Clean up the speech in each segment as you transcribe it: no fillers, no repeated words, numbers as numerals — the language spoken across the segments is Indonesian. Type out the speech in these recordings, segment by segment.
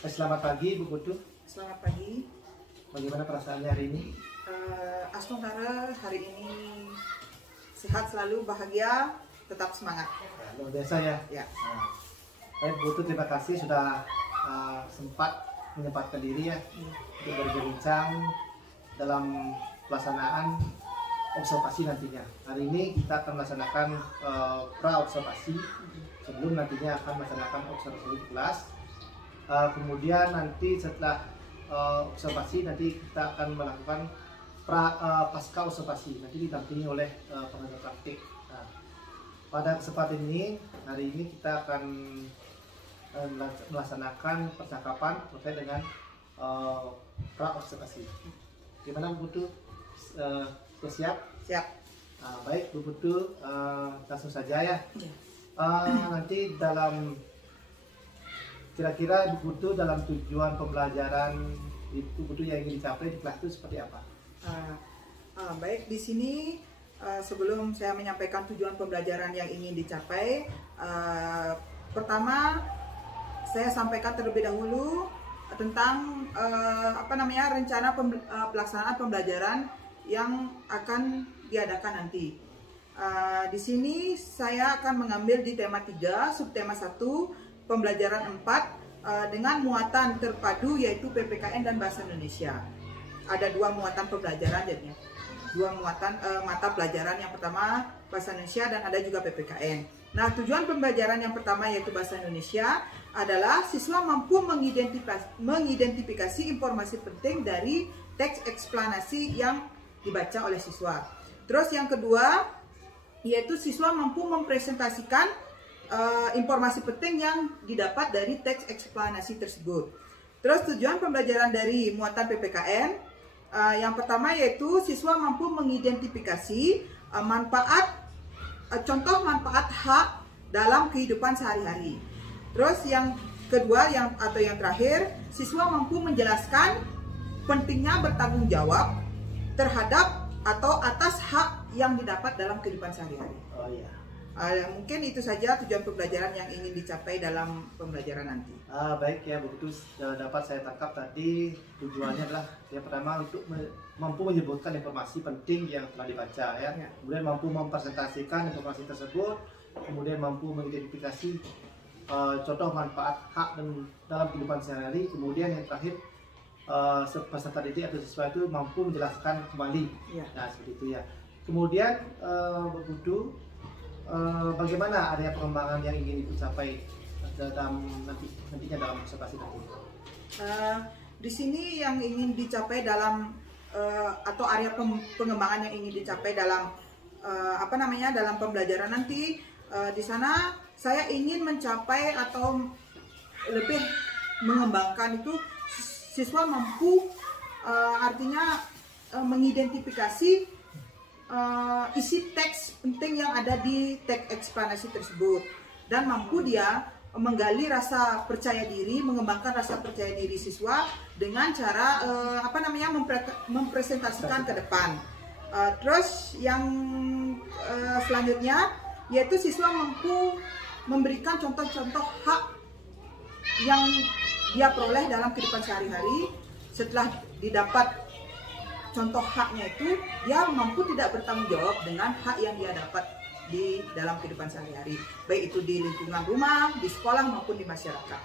Selamat pagi Bu Putu. Selamat pagi. Bagaimana perasaannya hari ini? Astungkara hari ini sehat selalu, bahagia, tetap semangat. Ya, luar biasa ya. Ya. Baik Bu Putu, terima kasih sudah sempat menyempatkan diri ya untuk berbincang dalam pelaksanaan observasi nantinya. Hari ini kita akan melaksanakan pra-observasi sebelum nantinya akan melaksanakan observasi di kelas. Kemudian nanti setelah observasi nanti kita akan melakukan pasca observasi, nanti didampingi oleh pengajar praktik. Nah, pada kesempatan ini hari ini kita akan melaksanakan percakapan terkait dengan pra observasi. Gimana Bu Putu? Siap? Siap. Baik Bu Putu, langsung saja ya. Nanti dalam kira-kira Bu Putu dalam tujuan pembelajaran Bu Putu yang ingin dicapai di kelas itu seperti apa? Baik, di sini sebelum saya menyampaikan tujuan pembelajaran yang ingin dicapai, pertama saya sampaikan terlebih dahulu tentang rencana pelaksanaan pembelajaran yang akan diadakan nanti. Di sini saya akan mengambil di tema 3, subtema 1, pembelajaran 4 dengan muatan terpadu yaitu PPKN dan Bahasa Indonesia. Ada 2 muatan pembelajaran jadinya. 2 muatan mata pelajaran, yang pertama Bahasa Indonesia dan ada juga PPKN. Nah, tujuan pembelajaran yang pertama yaitu Bahasa Indonesia adalah siswa mampu mengidentifikasi informasi penting dari teks eksplanasi yang dibaca oleh siswa. Terus yang kedua yaitu siswa mampu mempresentasikan informasi penting yang didapat dari teks eksplanasi tersebut. Terus tujuan pembelajaran dari muatan PPKN yang pertama yaitu siswa mampu mengidentifikasi contoh manfaat hak dalam kehidupan sehari-hari. Terus yang kedua yang terakhir, siswa mampu menjelaskan pentingnya bertanggung jawab terhadap atau atas hak yang didapat dalam kehidupan sehari-hari. Oh iya. Mungkin itu saja tujuan pembelajaran yang ingin dicapai dalam pembelajaran nanti. Baik ya Bu Putu, dapat saya tangkap tadi tujuannya adalah yang pertama untuk mampu menyebutkan informasi penting yang telah dibaca ya. Kemudian mampu mempresentasikan informasi tersebut, kemudian mampu mengidentifikasi contoh manfaat hak dalam kehidupan sehari-hari, kemudian yang terakhir peserta didik atau siswa itu mampu menjelaskan kembali. Nah seperti itu ya. Kemudian Bu Putu, bagaimana area pengembangan yang ingin dicapai nantinya dalam observasi nanti? Di sini yang ingin dicapai dalam atau area pengembangan yang ingin dicapai dalam dalam pembelajaran nanti, di sana saya ingin mencapai atau lebih mengembangkan itu siswa mampu artinya mengidentifikasi isi teks penting yang ada di teks eksplanasi tersebut, dan mampu dia menggali rasa percaya diri, mengembangkan rasa percaya diri siswa dengan cara mempresentasikan ke depan. Terus yang selanjutnya yaitu siswa mampu memberikan contoh-contoh hak yang dia peroleh dalam kehidupan sehari-hari. Setelah didapat contoh haknya itu, dia mampu tidak bertanggung jawab dengan hak yang dia dapat di dalam kehidupan sehari-hari, baik itu di lingkungan rumah, di sekolah maupun di masyarakat.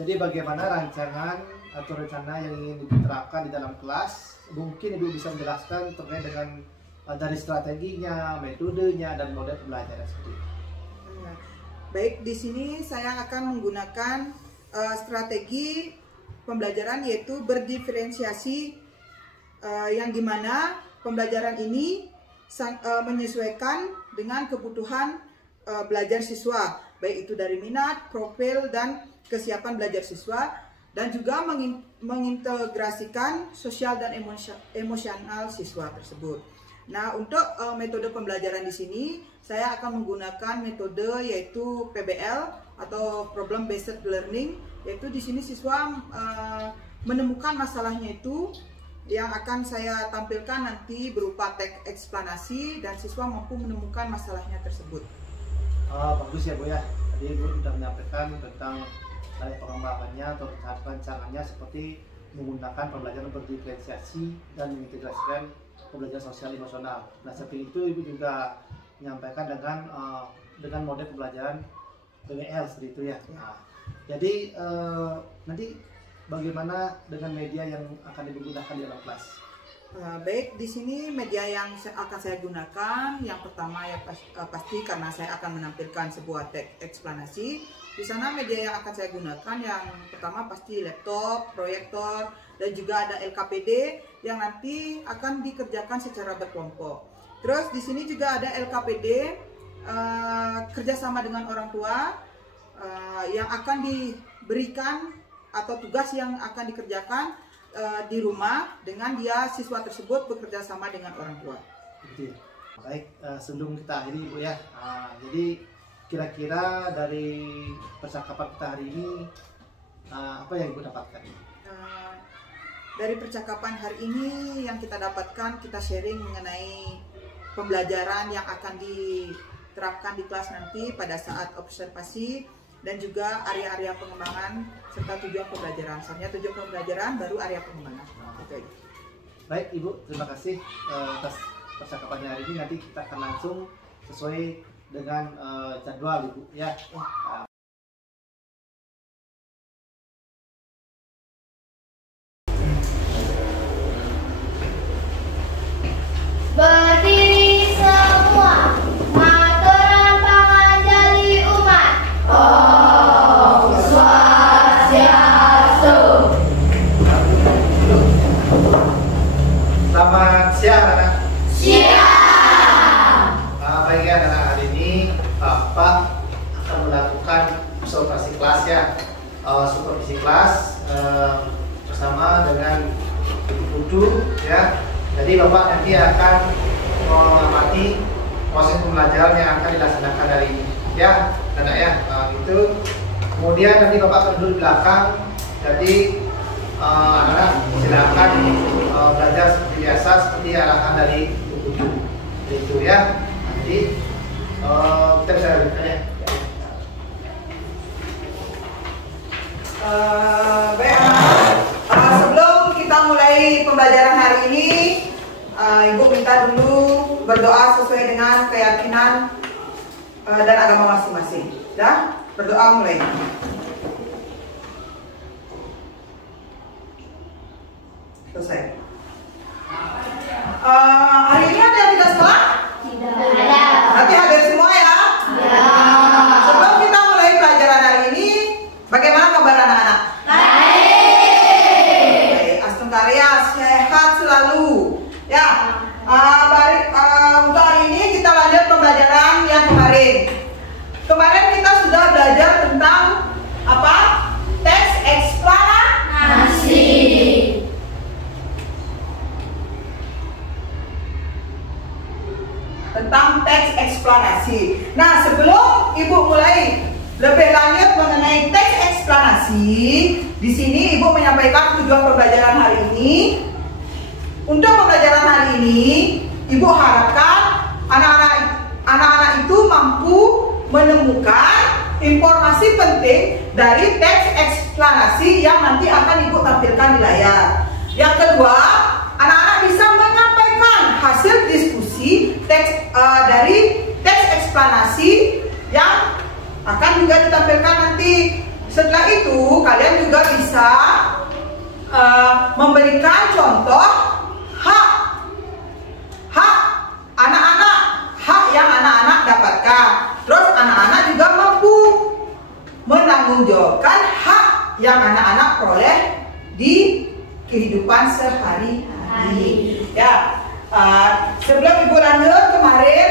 Jadi bagaimana rancangan atau rencana yang ingin diterapkan di dalam kelas? Mungkin Ibu bisa menjelaskan terkait dengan dari strateginya, metodenya, dan model pembelajaran seperti itu. Baik, di sini saya akan menggunakan strategi pembelajaran yaitu berdiferensiasi, yang dimana pembelajaran ini menyesuaikan dengan kebutuhan belajar siswa, baik itu dari minat, profil, dan kesiapan belajar siswa, dan juga mengintegrasikan sosial dan emosional siswa tersebut. Nah, untuk metode pembelajaran di sini saya akan menggunakan metode yaitu PBL atau Problem Based Learning, yaitu di sini siswa menemukan masalahnya itu yang akan saya tampilkan nanti berupa teks eksplanasi dan siswa mampu menemukan masalahnya tersebut. Bagus ya Bu ya. Tadi Bu sudah menyampaikan tentang dari pengembangannya atau rancangannya seperti menggunakan pembelajaran berdiferensiasi dan mengintegrasikan pembelajaran sosial emosional. Nah, seperti itu Ibu juga menyampaikan dengan model pembelajaran BBL seperti itu ya. Nah, jadi nanti bagaimana dengan media yang akan digunakan di dalam kelas? Baik, di sini media yang akan saya gunakan, yang pertama ya pasti karena saya akan menampilkan sebuah teks eksplanasi. Di sana media yang akan saya gunakan yang pertama pasti laptop, proyektor, dan juga ada LKPD yang nanti akan dikerjakan secara berkelompok. Terus di sini juga ada LKPD kerjasama dengan orang tua yang akan diberikan atau tugas yang akan dikerjakan di rumah dengan siswa tersebut bekerja sama dengan orang tua. Baik, sebelum kita akhiri Ibu ya, jadi kira-kira dari percakapan kita hari ini apa yang Ibu dapatkan? Dari percakapan hari ini yang kita dapatkan, kita sharing mengenai pembelajaran yang akan diterapkan di kelas nanti pada saat observasi dan juga area-area pengembangan serta tujuan pembelajaran. Soalnya tujuan pembelajaran baru area pengembangan. Gitu aja. Baik Ibu, terima kasih atas percakapannya hari ini. Nanti kita akan langsung sesuai dengan jadwal Ibu ya. Berdiri semua, aturan panganjali umat. Om Swastiastu. Selamat siang anak. Siang. Baik ya anak, hari ini Bapak akan melakukan observasi kelas ya, supervisi kelas bersama dengan Ibu ya. Jadi Bapak nanti akan mengamati proses pembelajaran yang akan dilaksanakan hari ini ya anak ya, gitu. Kemudian nanti Bapak akan duduk di belakang, jadi anak-anak silakan belajar seperti biasa, seperti arahan dari Ibu itu ya. Nanti kita bisa lanjutkan ya. Baik anak, sebelum kita mulai pembelajaran hari ini, Ibu minta dulu berdoa sesuai dengan keyakinan dan agama masing-masing. Ya, berdoa mulai. Selesai. Hari ini ada yang tidak sekolah? Tidak ada. Nanti hadir semua ya? Ya. Sebelum kita mulai pelajaran hari ini, bagaimana kabar anak-anak? Baik, Astung Karya sehat selalu. Ya, untuk hari ini kita lanjut pembelajaran yang kemarin. Kemarin kita sudah belajar tentang apa? Teks eksplanasi. Tentang teks eksplanasi. Nah, sebelum Ibu mulai lebih lanjut mengenai teks eksplanasi, di sini Ibu menyampaikan tujuan pembelajaran hari ini. Untuk pembelajaran hari ini, Ibu harapkan anak-anak itu mampu menemukan informasi penting dari teks eksplanasi yang nanti akan Ibu tampilkan di layar. Yang kedua, anak-anak bisa menyampaikan hasil diskusi dari teks eksplanasi yang akan juga ditampilkan nanti. Setelah itu, kalian juga bisa memberikan contoh hak anak-anak, hak yang anak-anak dapatkan. Terus anak-anak juga mampu menanggungjawabkan hak yang anak-anak peroleh di kehidupan sehari-hari. Ya, sebelum Ibu lanjut, kemarin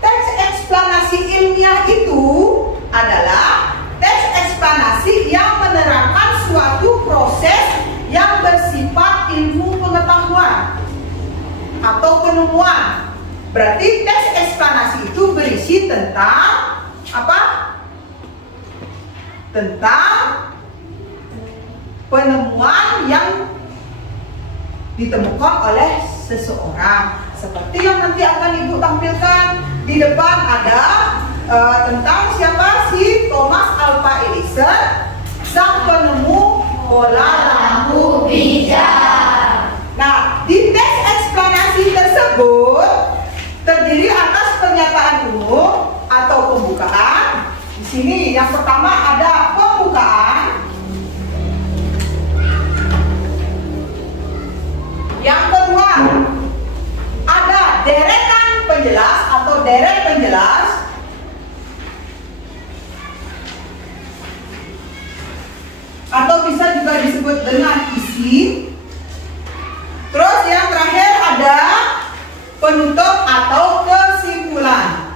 teks eksplanasi ilmiah itu adalah teks eksplanasi yang menerangkan suatu proses yang bersifat ilmu pengetahuan atau penemuan. Berarti teks eksplanasi itu berisi tentang apa? Tentang penemuan yang ditemukan oleh seseorang. Seperti yang nanti akan Ibu tampilkan di depan ada tentang siapa si Thomas Alva Edison sang penemu bola lampu pijar. Nah, di teks eksplanasi tersebut terdiri atas pernyataan umum atau pembukaan. Di sini yang pertama ada pembukaan. Yang kedua ada deretan penjelas atau deret penjelas. Atau bisa juga disebut dengan isi. Terus yang terakhir ada penutup atau kesimpulan.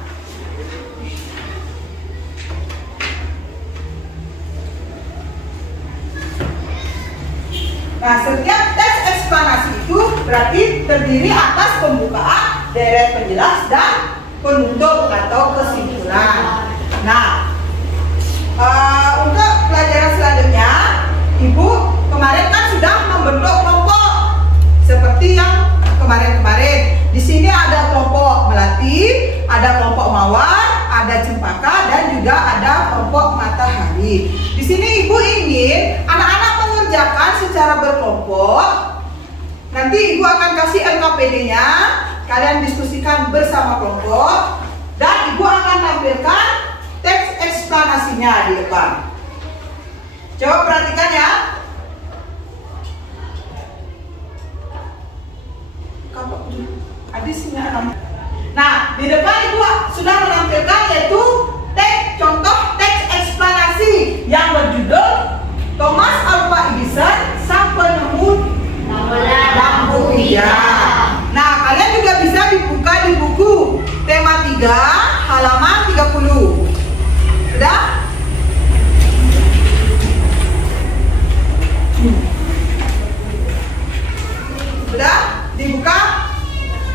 Nah, setiap teks eksplanasi itu berarti terdiri atas pembukaan, deret penjelas, dan penutup atau kesimpulan. Nah, untuk pelajaran selanjutnya, Ibu kemarin kan sudah membentuk kelompok seperti yang kemarin-kemarin. Di sini ada kelompok melati, ada kelompok mawar, ada cempaka, dan juga ada kelompok matahari. Di sini Ibu ingin anak-anak mengerjakan secara berkelompok. Nanti Ibu akan kasih LKPD-nya, kalian diskusikan bersama kelompok, dan Ibu akan tampilkan teks eksplanasinya di depan. Coba perhatikan ya. Nah, di depan Ibu sudah menampilkan yaitu contoh teks eksplanasi yang berjudul Thomas Alva Edison, sang penemu lampu pijar. Nah, kalian juga bisa dibuka di buku tema 3 halaman 30. Sudah? Sudah? Dibuka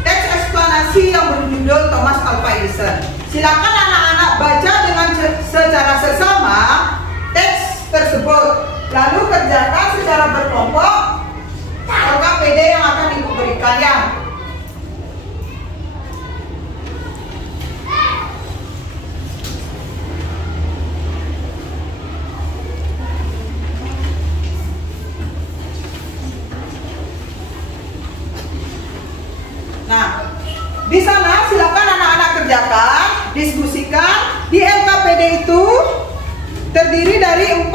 teks eksplanasi yang berjudul Thomas Alva Edison. Silakan anak-anak baca dengan secara seksama teks tersebut. Lalu kerjakan secara berkelompok LKPD yang akan Ibu berikan ya. Nah, di sana silakan anak-anak kerjakan, diskusikan. Di LKPD itu terdiri dari 4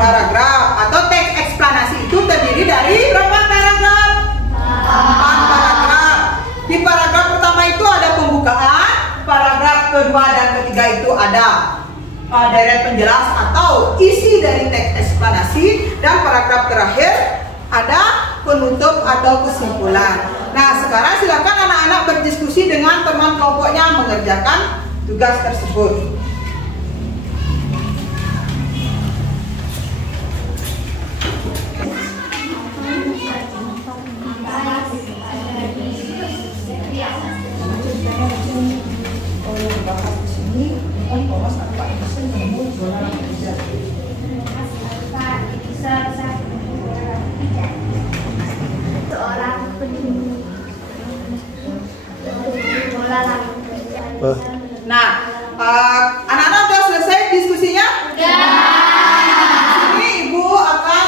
paragraf atau teks eksplanasi itu terdiri dari berapa paragraf? 4 paragraf. Di paragraf pertama itu ada pembukaan, paragraf kedua dan ketiga itu ada deret penjelas atau isi dari teks eksplanasi, dan paragraf terakhir ada penutup atau kesimpulan. Nah, sekarang silakan anak-anak berdiskusi dengan teman kelompoknya mengerjakan tugas tersebut. Nah, anak-anak sudah selesai diskusinya? Ini Ibu akan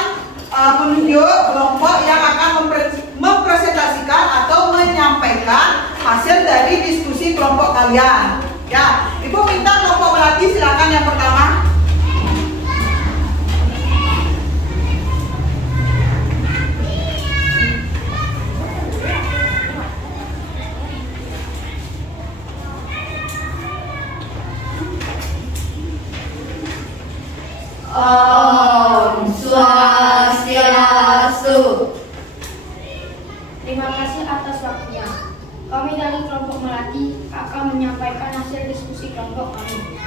menunjuk kelompok yang akan mempresentasikan atau menyampaikan hasil dari diskusi kelompok kalian. Ya, Ibu minta kelompok melati, silakan yang pertama. Om Swastiastu. Terima kasih atas waktunya. Kami dari kelompok melati akan menyampaikan hasil diskusi kelompok kami.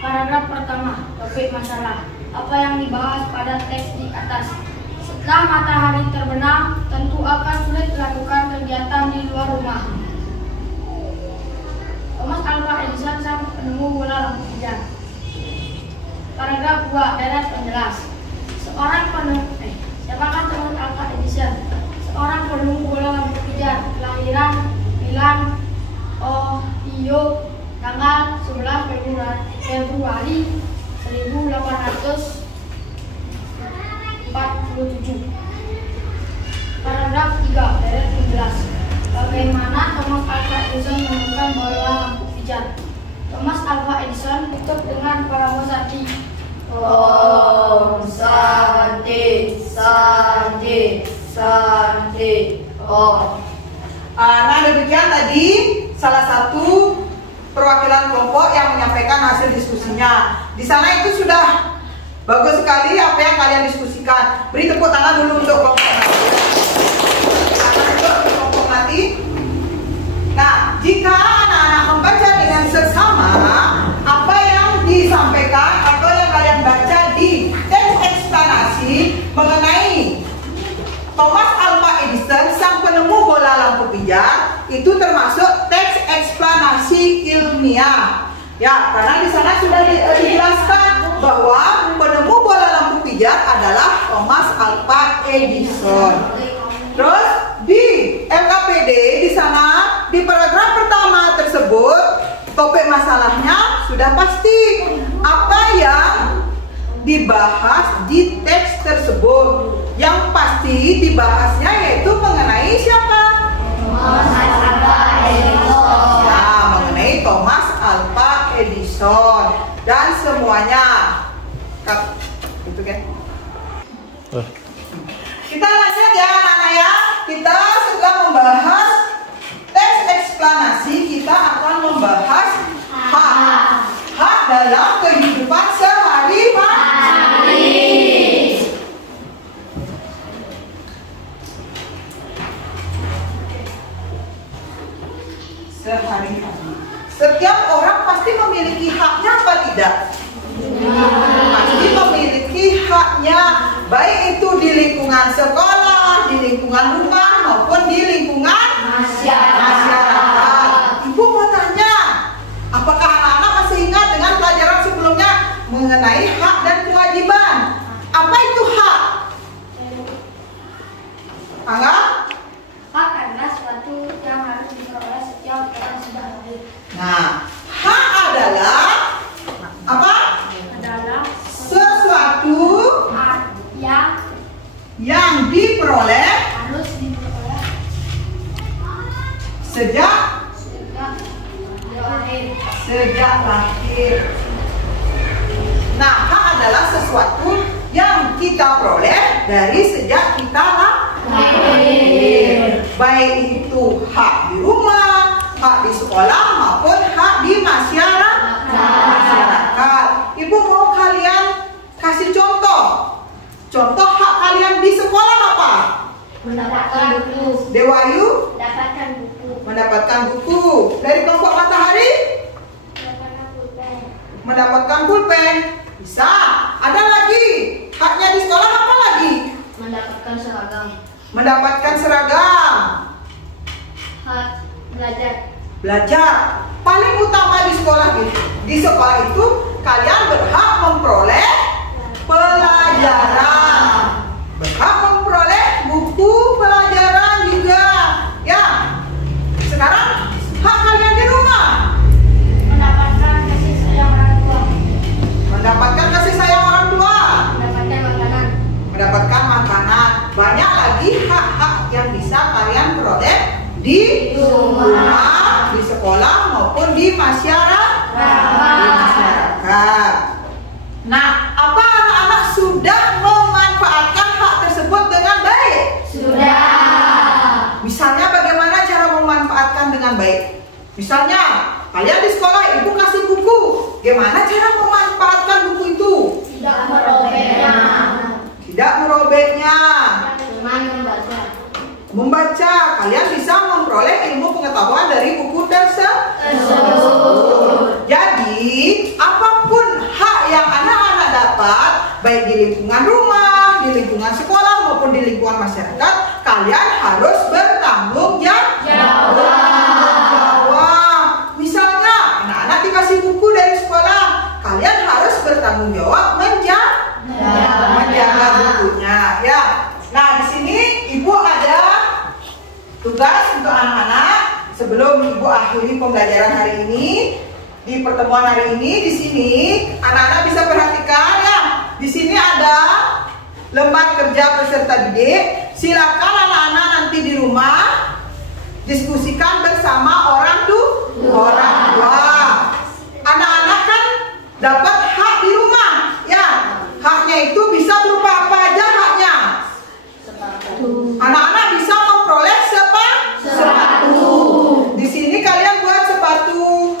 Paragraf pertama, topik masalah. Apa yang dibahas pada teks di atas? Setelah matahari terbenam, tentu akan sulit melakukan kegiatan di luar rumah. Thomas Alva Edison, sang penemu bola lampu pijar. Paragraf 2, deret penjelas. Siapakah Thomas Alva Edison? Seorang penemu bola lampu pijar, kelahiran Milan, Ohio, tanggal 11 Februari 1896. 447. Paragraf 3, deret 16. Bagaimana Thomas Alva Edison menemukan bola lampu pijar? Thomas Alva Edison tutup dengan paragraf Santi. Om Santi, Santi, Santi, Om. Nah, demikian tadi salah satu perwakilan kelompok yang menyampaikan hasil diskusinya. Di sana itu sudah bagus sekali apa yang kalian diskusikan. Beri tepuk tangan dulu untuk kelompok nanti. Kelompok nanti. Nah, jika anak-anak membaca dengan seksama apa yang disampaikan atau yang kalian baca di teks eksplanasi mengenai Thomas Alva Edison, sang penemu bola lampu pijar, itu termasuk teks eksplanasi ilmiah. Ya, karena di sana sudah dijelaskan bahwa penemu bola lampu pijar adalah Thomas Alva Edison. Terus di LKPD di sana di paragraf pertama tersebut topik masalahnya sudah pasti apa yang dibahas di teks tersebut. Yang pasti dibahasnya yaitu mengenai siapa? Thomas Alva Edison. Ya, mengenai Thomas Alva Edison dan semuanya. Gitu kan? Kita lanjut ya anak-anak ya. Kita setelah membahas teks eksplanasi, kita akan membahas hak dalam kehidupan sehari-hari. Sehari-hari. Setiap orang pasti memiliki haknya apa tidak? Pasti memiliki haknya, baik itu di lingkungan sekolah, di lingkungan rumah maupun di lingkungan masyarakat. Ibu mau tanya, apakah anak-anak masih ingat dengan pelajaran sebelumnya mengenai hak dan kewajiban? Apa itu hak? Anggap? Hak adalah sesuatu yang harus diperoleh setiap orang sudah lahir. Nah, hak adalah apa? Adalah Sesuatu yang diperoleh harus diperoleh sejak lahir. Nah, hak adalah sesuatu yang kita peroleh dari sejak kita lahir. Baik itu hak di rumah, hak di sekolah maupun hak di masyarakat. Ibu mau kalian kasih contoh. Contoh hak kalian di sekolah apa? mendapatkan buku. Dewayu Mendapatkan buku. mendapatkan buku. Dari kelompok Matahari Mendapatkan pulpen. mendapatkan pulpen. Bisa. Ada lagi. Haknya di sekolah apa lagi? Mendapatkan seragam. Mendapatkan seragam. Hak belajar. Belajar. Paling utama di sekolah itu kalian berhak memperoleh pelajaran. Berhak memperoleh buku pelajaran juga. Ya. Sekarang hak kalian di rumah. Mendapatkan kasih sayang orang tua. Mendapatkan kasih sayang orang tua. Mendapatkan makanan. Mendapatkan makanan. Banyak lagi hak-hak yang bisa kalian peroleh di rumah, di sekolah maupun di masyarakat. Nah, apa anak-anak sudah memanfaatkan hak tersebut dengan baik? Sudah. Misalnya bagaimana cara memanfaatkan dengan baik? Misalnya, kalian di sekolah ibu kasih buku. Gimana cara memanfaatkan buku itu? Tidak merobeknya. Tidak merobeknya. Dengan membaca. Membaca, kalian bisa memperoleh ilmu pengetahuan dari buku tersebut. Jadi, apapun hak yang anak-anak dapat, baik di lingkungan rumah, di lingkungan sekolah maupun di lingkungan masyarakat, kalian harus bertanggung jawab. Misalnya, anak-anak dikasih buku dari sekolah, kalian harus bertanggung jawab menjaga bukunya, ya. Nah, di sini ibu ada tugas untuk anak-anak sebelum ibu akhiri pembelajaran hari ini. Di pertemuan hari ini di sini anak-anak bisa perhatikan ya, sini ada lembar kerja peserta didik. Silakan anak-anak nanti di rumah diskusikan bersama orang tua. Anak-anak kan dapat hak di rumah, ya. Haknya itu bisa berupa apa aja haknya? Anak-anak bisa memperoleh sepatu. Di sini kalian buat sepatu.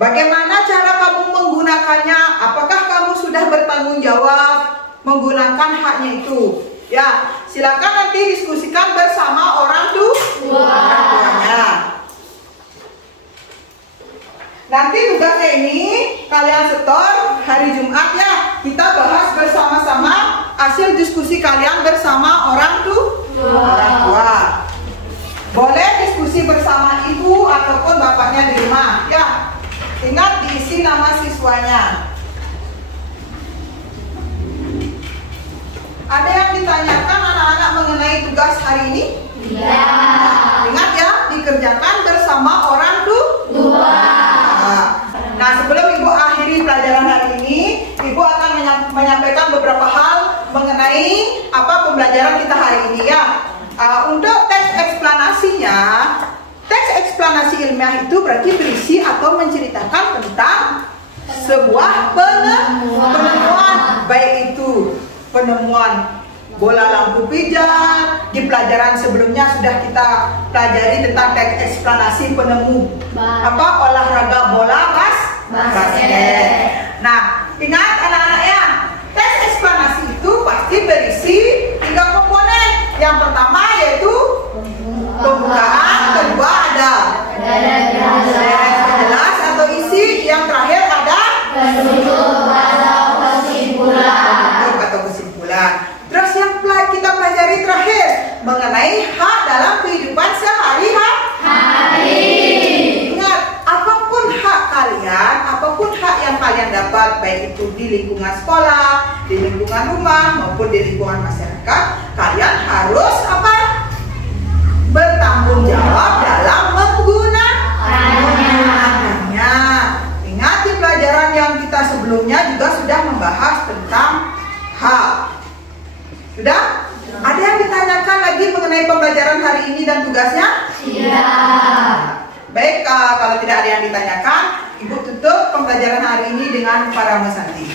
Bagaimana cara kamu menggunakannya? Apakah kamu sudah bertanggung jawab menggunakan haknya itu? Ya, silakan nanti diskusikan bersama orang tuanya. Nanti tugasnya ini kalian setor hari Jumat ya. Kita bahas bersama-sama hasil diskusi kalian bersama orang tua. Boleh diskusi bersama ibu ataupun bapaknya di rumah ya. Ingat diisi nama siswanya. Ada yang ditanyakan anak-anak mengenai tugas hari ini? Iya. Ingat ya, dikerjakan bersama orang tua. Nah, sebelum Ibu akhiri pelajaran hari ini, Ibu akan menyampaikan beberapa hal mengenai apa pembelajaran kita hari ini ya. Untuk teks eksplanasinya, teks eksplanasi ilmiah itu berarti berisi atau menceritakan tentang sebuah penemuan, baik itu penemuan bola lampu pijar. Di pelajaran sebelumnya sudah kita pelajari tentang teks eksplanasi penemu olahraga bola basket. Nah, ingat anak-anak ya, teks eksplanasi itu pasti berisi 3 komponen. Yang pertama yaitu pembukaan, kedua ada jelas atau isi, yang terakhir ada kesimpulan. Terus yang kita pelajari terakhir mengenai hak dalam kehidupan sehari-hari. Ingat, apapun hak kalian, apapun hak yang kalian dapat, baik itu di lingkungan sekolah, di lingkungan rumah maupun di lingkungan masyarakat, kalian harus bertanggung jawab dalam menggunakannya. Ingat, di pelajaran yang kita sebelumnya juga sudah membahas tentang hak. Sudah? Ada yang ditanyakan lagi mengenai pembelajaran hari ini dan tugasnya? Iya. Baik, kalau tidak ada yang ditanyakan, Ibu tutup pembelajaran hari ini dengan para Mas Santi.